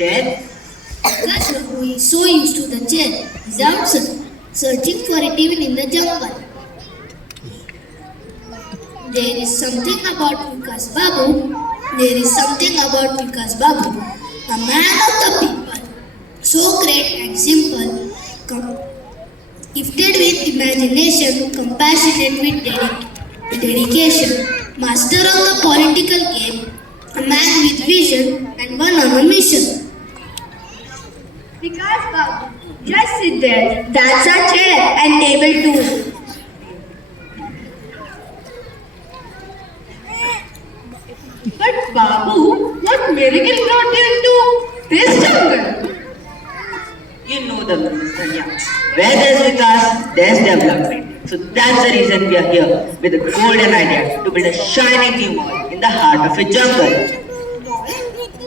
Chair? Because who is so used to the chair is out searching for it even in the jungle. There is something about Vikas Babu. There is something about Vikas Babu, a man of the people, so great and simple, gifted with imagination, compassionate with dedication, master of the political game, a man with vision and one on a mission. Vikas Babu, just sit there. That's our chair and table too. But Babu, what miracle brought you into this jungle? You know the rules, Tanya. Where there's Vikas, there's development. So that's the reason we are here with a golden idea to build a shining new wall in the heart of a jungle.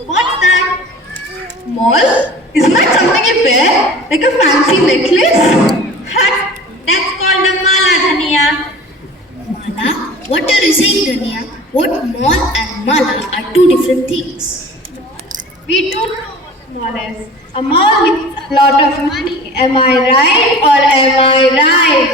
What's that? Mall? Isn't that something you wear? Like a fancy necklace? That's called a mala, Dhania. Mala? What are you saying, Dania? What mall and mala are two different things. We do know what a mall is. A mall means a lot of money. Am I right or am I right?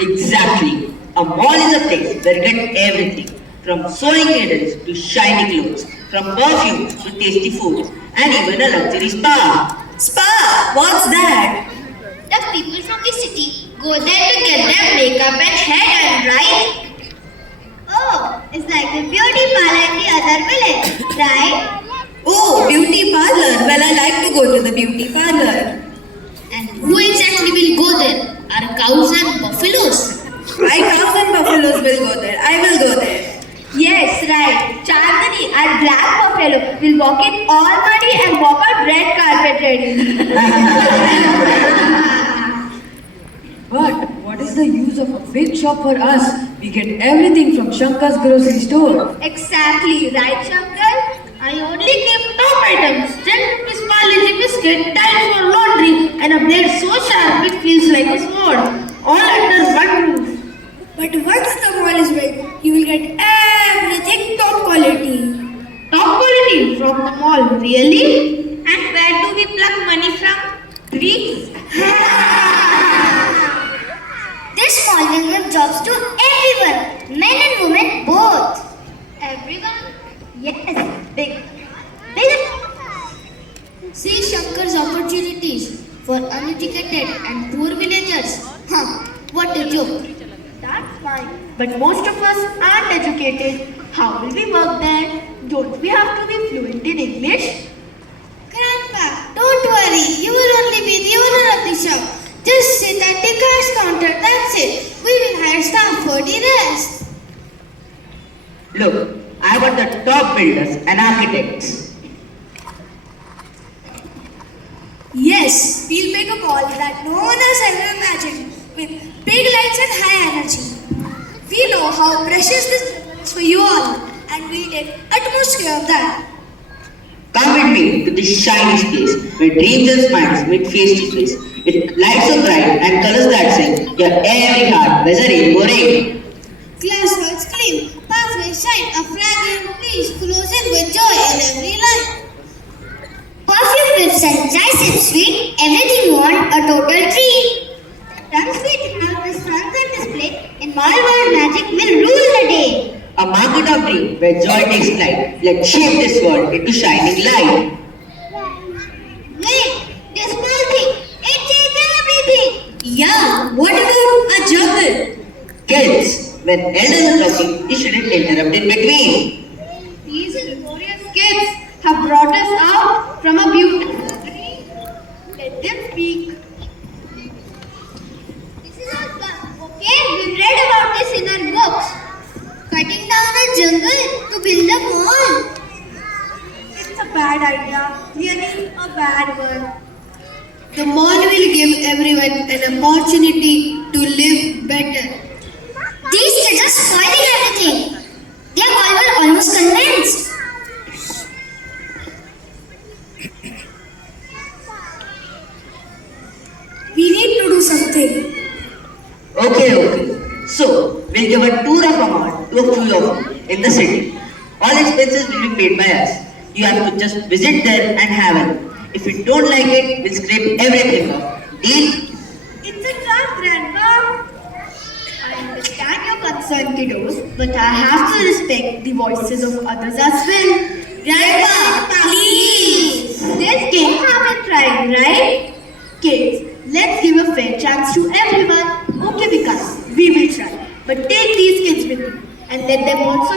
Exactly. A mall is a place where you get everything from sewing needles to shiny clothes, from perfume to tasty food, and even a luxury spa. Spa? What's that? The people from the city go there to get their makeup and hair done, right? Oh, it's like the beauty parlor in the other village, right? Oh, beauty parlor. Well, I like to go to the beauty parlor. And who exactly will go there? Are cows and buffaloes? My cows and buffaloes will go there. I will go there. Yes, right. Chandani, our black buffalo, will walk in all muddy and walk out red carpet ready. But what is the use of a big shop for us? We get everything from Shankar's grocery store. Exactly, right, Shankar? I only keep top items, 10 rupees Parle-G biscuit, tiles for laundry, and a blade so sharp it feels like a sword. All under one roof. But once the mall is built, you will get everything top quality. Top quality from the mall, really? And where do we pluck money from? Trees? This mall will give jobs to everyone, men and women both. Everyone? Yes, big. Big. See Shankar's opportunities for uneducated and poor villagers. What a joke. That's fine. But most of us aren't educated. How will we work there? Don't we have to be fluent in English? Grandpa, don't worry. You will only be the owner of the shop. Just sit at the cash counter, that's it. We will hire staff for the rest. Look, I want the top builders and architects. Yes, we'll make a mall that no one has ever imagined with big lights and high energy. We know how precious this is for you all and we'll take utmost care of that. Come with me to this shiny space where dreams and smiles meet face to face. With lights so bright and colors that say, your every heart wears a rainbow ring. Glass walls gleam, pathways shine, a fragrant breeze flows in with joy in every line. Perfume drips and chai sips sweet, everything you want, a total treat. Tongue sweet in mouth is front and display, in mall world magic will rule the day. A market of dream where joy takes flight. Let's shape this world into shining light. Wait, this small thing, it changes everything. Yeah, what about a jungle? Kids, when elders are talking, you shouldn't interrupt in between. These glorious kids have brought us out from a beautiful tree. Let them speak. This is all fun, okay? We read about this in our books. Cutting down a jungle to build a mall. It's a bad idea, really a bad one. The mall will give everyone an opportunity to live better. These kids are spoiling everything. They are all almost convinced. We need to do something. Okay. So, we'll give a tour of a mall to a few of you in the city. All expenses will be paid by us. You have to just visit there and have a look. If you don't like it, we'll scrape everything off. Deal? It's a trap, Grandpa. I understand your concern, kiddos, but I have to respect the voices of others as well. Grandpa, please. This game haven't tried, right? Kids, let's give a fair chance to everyone. Okay, Vikas, we will try. But take these kids with you and let them also